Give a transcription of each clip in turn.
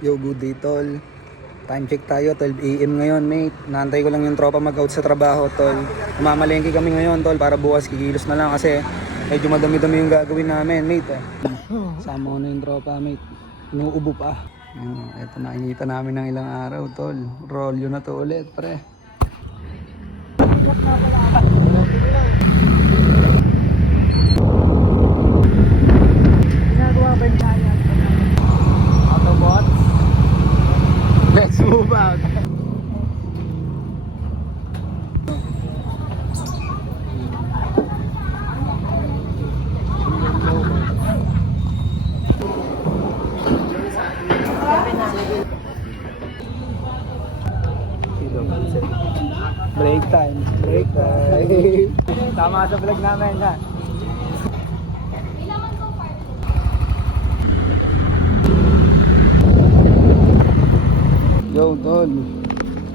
Yo, good day tol. Time check tayo, 12 AM ngayon mate. Naantay ko lang yung tropa mag-out sa trabaho tol. Umamalengke kami ngayon tol para bukas kikilos na lang kasi medyo madami-dami yung gagawin namin mate. Sama ko na yung tropa mate. Inuubo pa. Eto nakikita namin ng ilang araw tol. Rolyo na to ulit pre. Ginagawa ba yung kaya? Autobots? Let's move out. Break time. Break time. Tama sa vlog namin ha. Yo, tol.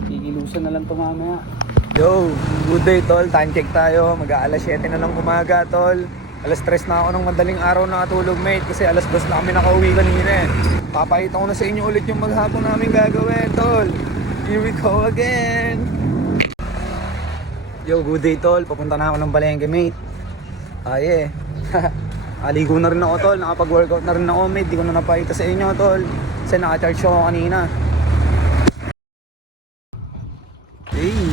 Kikilusan na lang ito mamaya. Yo, good day, tol. Time check tayo. Mag-aalas 7 na lang umaga, tol. Alas 3 na ako ng madaling araw nakatulog, mate. Kasi alas 2 na kami nakauwi kanina eh. Papakita ko na sa inyo ulit yung maghapon namin gagawin, tol. Here we go again. Yo, good day, tol. Papunta na ako ng Balengke, mate. Ay, aligo na rin ako, tol. Nakapag-workout na rin ako, mate. Di ko na napakita sa inyo, tol. Kasi naka-charge ako kanina. Hey.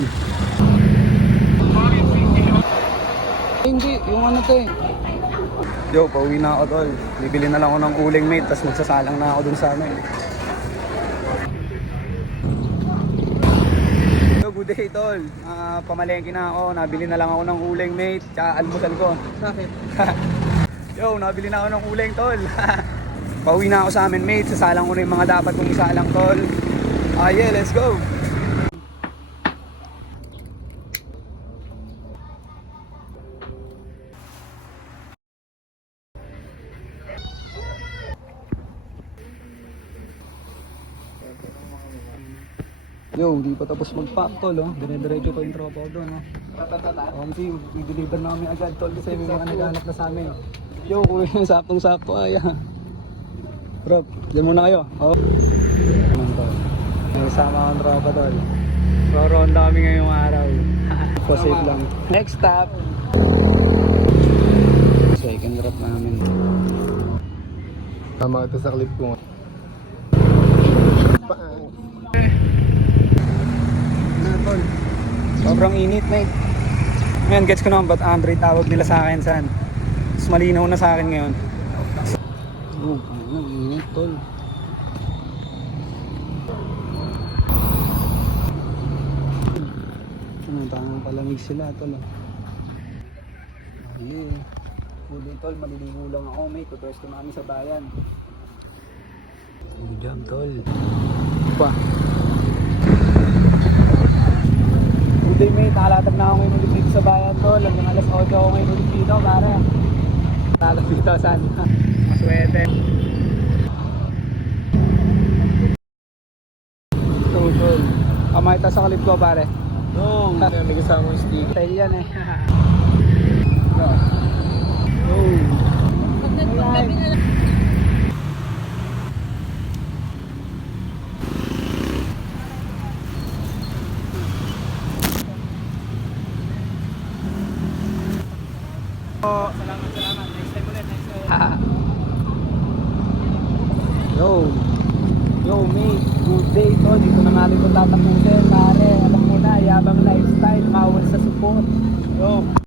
Hindi, yung ano to eh. Yo, pauwi na ako tol. Bibili na lang ako ng uling mate, tapos magsasalang na ako dun sa ano eh. Yo, good day tol. Pamalengke na ako, nabili na lang ako ng uling mate, tsaka almusal ko. Bakit? Yo, nabili na ako ng uling tol. Pauwi na ako sa amin mate, sasalang ko na yung mga dapat kong isalang tol. Yeah, let's go. Yo, di pa tapos mag-pack tol, oh. Dire-diretso pa yung tropa ko doon, oh. Kasi i-deliver na kami agad tol kasi may mga naghahanap na sa amin. Yo, kuya, saktong-sakto ay. Bro, diyan muna kayo. Oh. May sama akong tropa tol. Ro-ronda kami ngayong araw. Safe lang. Next stop. Second drop namin. Tama ito sa clip ko. Sobrang init, mate. Ngayon, gets ko naman ba't Andre tawag nila sa akin saan. Mas malinaw na sa akin ngayon. Oh, ang init, tol. Tamang palamig sila, tol. Yeah. Huli, tol. Maliligo lang ako, mate. Pupwesto namin sa bayan. Good job, tol. Pa. Good day, mate. Nakalatag na ako ngayon ulit dito sa bayan, tol. Hanggang alas 8 ako ngayon ulit dito, pare. Talag dito, saan? Maswerte. Tol. Kamay ta sa kalip ko, pare. No, may kasama yung sticker. Style yan eh. No. Oh. Paggabi na lang. Salamat. Next time ulit, next time. Yo, mate. Good day to. Dito na natin ito tatapusin. Pare, alam mo na, yabang lifestyle, bawal sa support. Yo.